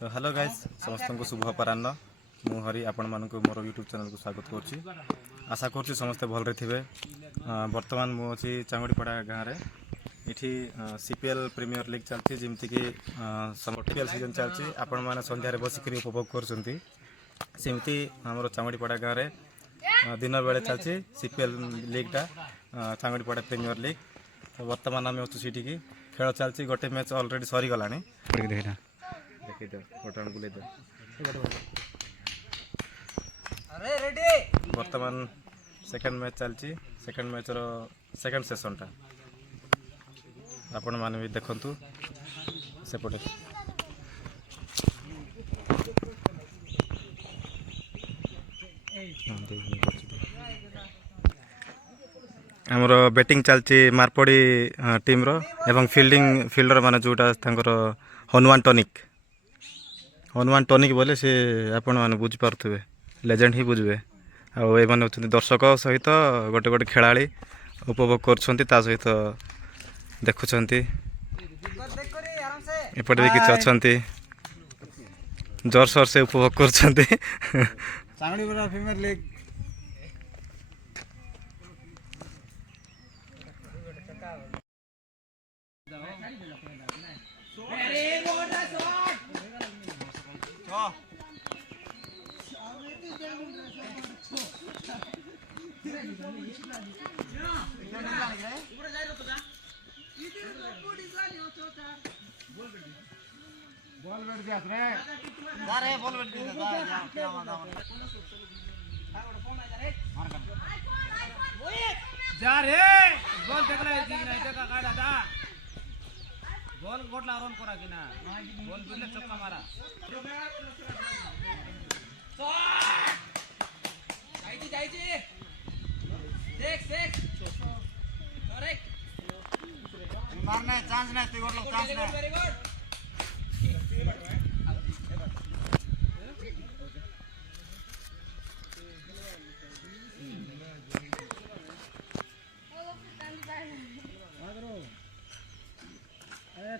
तो hello guys समस्त को शुभ अपराह्न मु हरि आपण मानक मोर यूट्यूब चैनल को स्वागत करुच्ची। आशा करुच्ची समस्ते भलरे थे। बर्तमान मुझे चांगड़ीपड़ा गाँव में ये सीपीएल प्रीमियर लीग चलती जमीक सीपीएल सीजन चलती आपण मैंने सन्धार बसिक उपभोग करमती आमर चांगड़ीपड़ा गाँव में दिन बेले चलती सीपीएल लीगटा चांगड़ीपड़ा प्रीमियर लीग। तो बर्तमान आम अच्छु सीटी खेल चलती गोटे मैच अलरेडी सरीगला बर्तमान सेकेंड मैच चलती सेकेंड मैच रो सेकेंड सेशन टा आपण माने भी देखंतु सेपटे आमर बैटिंग चलती मारपड़ी टीम रो एवं फिल्डर माने जोटा तांकर हनुमान टॉनिक बोले सी आपण माने बुझी पारथुबे लेजेंड ही बुझबे आ ए माने होचंती दर्शक सहित गोटे गोटे खेलाड़ी उपभोग करछंती ता सहित देखुछंती एपटे भी किछ अछंती जोर शोर से उपभोग करछंती चांगड़ीपड़ा प्रीमियर लीग बॉल बैठ गया रे जा रे बॉल बैठ गया जा क्या मजा जा रे बॉल देखला जी नहीं देखा काढा दा बॉल गोटला रन करा कि ना बॉल बिले चक्का मारा जाईजी देख करेक्ट मारना चांस नहीं तू लोग चांस नहीं वेरी गुड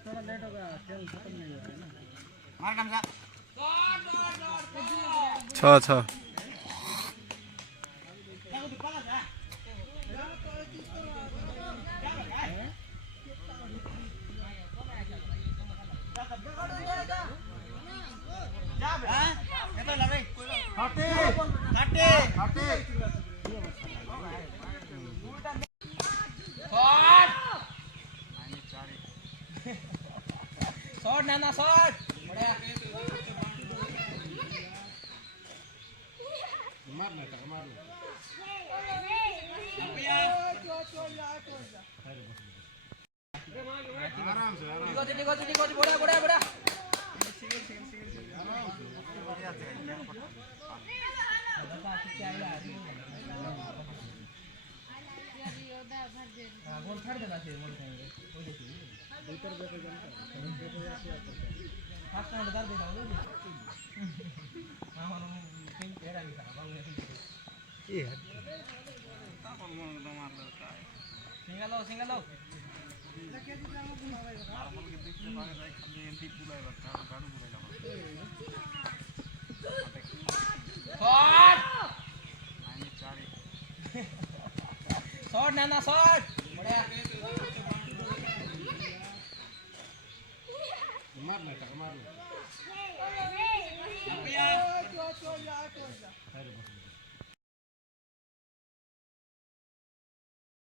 थोड़ा लेट होगा खेल खत्म नहीं हुआ है ना मार कम सा छ शॉट नाना शॉट बढ़िया मार ले आराम से देखो बड़ा गोल छाड़ देना चाहिए मोड़ खाएंगे वो देखिए भीतर बैठे जाना फास्ट राउंड डाल देना वो हां मानो पिंक एड़ा नहीं था बॉल ये है का बॉल मार देता है सिंगल लो नॉर्मल के बीच में भाग जाए खाली एंटी पूरा है बच्चा गाड़ू पूरा लगा शॉट नाना शॉट बढ़िया मार ले आराम से